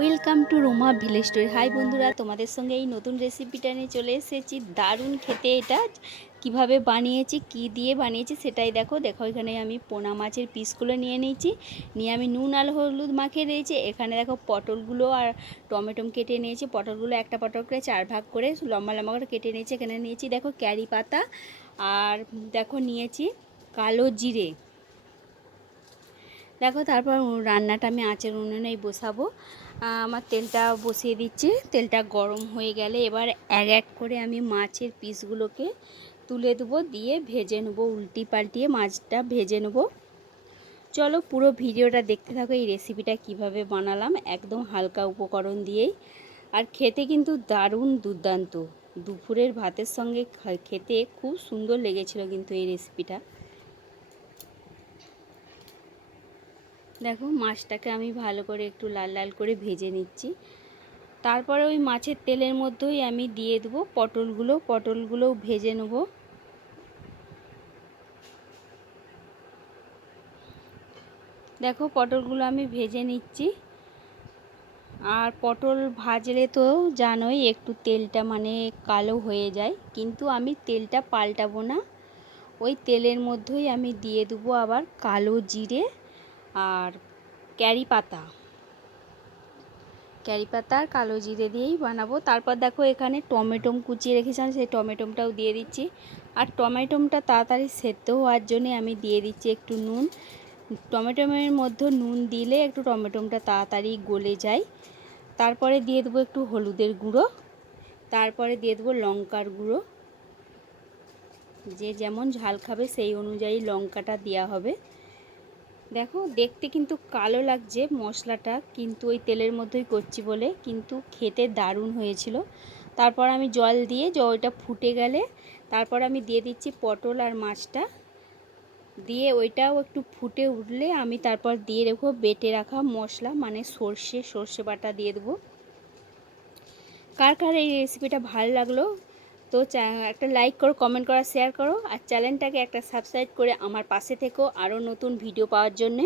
Welcome to Roma village story. Hi বন্ধুরা, তোমাদের সঙ্গে এই নতুন রেসিপিটা নিয়ে চলে এসেছি। দারুণ খেতে। এটা কিভাবে বানিয়েছি, কি দিয়ে বানিয়েছি সেটাই দেখো। এখানে আমি পোনা মাছের পিসগুলো নিয়ে নিয়েছি, নিয়ে আমি নুন আর হলুদ মাখিয়ে দিয়েছি। এখানে দেখো পটলগুলো আর টমেটো কেটে নিয়েছি। পটলগুলো একটা পটল করে 4 ভাগ করে লম্বা লম্বা করে কেটে নিয়েছি। এখানে নিয়েছি দেখো ক্যারি পাতা, আর দেখো নিয়েছি কালো জিরে। দেখো তারপর রান্নাটা আমি আঁচের উনুনেই বসাবো। আমার তেলটা বসিয়ে দিচ্ছি। তেলটা গরম হয়ে গেলে এবার এক এক করে আমি মাছের পিসগুলোকে তুলে দেবো, দিয়ে ভেজে নেবো। উল্টি পাল্টিয়ে মাছটা ভেজে নেবো। চলো পুরো ভিডিওটা দেখতে থাকো। এই রেসিপিটা কিভাবে বানালাম একদম হালকা উপকরণ দিয়েই, আর খেতে কিন্তু দারুণ দুর্দান্ত। দুপুরের ভাতের সঙ্গে খেতে খুব সুন্দর লেগেছিল কিন্তু এই রেসিপিটা। দেখো মাছটাকে আমি ভালো করে একটু লাল লাল করে ভেজে নিচ্ছি। তারপরে ওই মাছের তেলের মধ্যেই আমি দিয়ে দেবো পটলগুলোও ভেজে নেব। দেখো পটলগুলো আমি ভেজে নিচ্ছি। আর পটল ভাজলে তো জানোই একটু তেলটা কালো হয়ে যায়, কিন্তু আমি তেলটা পাল্টাবো না। ওই তেলের মধ্যেই আমি দিয়ে দেবো আবার কালো জিরে আর ক্যারি পাতা আর কালো জিরে দিয়েই বানাবো। তারপর দেখো এখানে টমেটো কুচিয়ে রেখেছিলাম, সেই টমেটোটাও দিয়ে দিচ্ছি। আর টমেটোটা তাড়াতাড়ি সেদ্ধ হওয়ার জন্য আমি দিয়ে দিচ্ছি একটু নুন। টমেটোর মধ্যে নুন দিলে একটু টমেটোটা তাড়াতাড়ি গলে যায়। তারপরে দিয়ে দেবো একটু হলুদের গুঁড়ো, তারপরে দিয়ে দেবো লঙ্কার গুঁড়ো। যে যেমন ঝাল খাবে সেই অনুযায়ী লঙ্কাটা দেওয়া হবে। দেখো দেখতে কিন্তু কালো লাগছে মশলাটা, কিন্তু ওই তেলের মধ্যেই করছি বলে কিন্তু খেতে দারুণ হয়েছিল। তারপর আমি জল দিয়ে ওইটা ফুটে গেলে তারপর আমি দিয়ে দিচ্ছি পটল আর মাছটা, দিয়ে ওইটাও একটু ফুটে উঠলে আমি তারপর দিয়ে দেবো বেটে রাখা মশলা, সর্ষে বাটা দিয়ে দেবো। কার কার এই রেসিপিটা ভালো লাগলো তো একটা লাইক করো, কমেন্ট করো, শেয়ার করো, আর চ্যানেলটাকে একটা সাবস্ক্রাইব করে আমার পাশে থেকো আরও নতুন ভিডিও পাওয়ার জন্যে।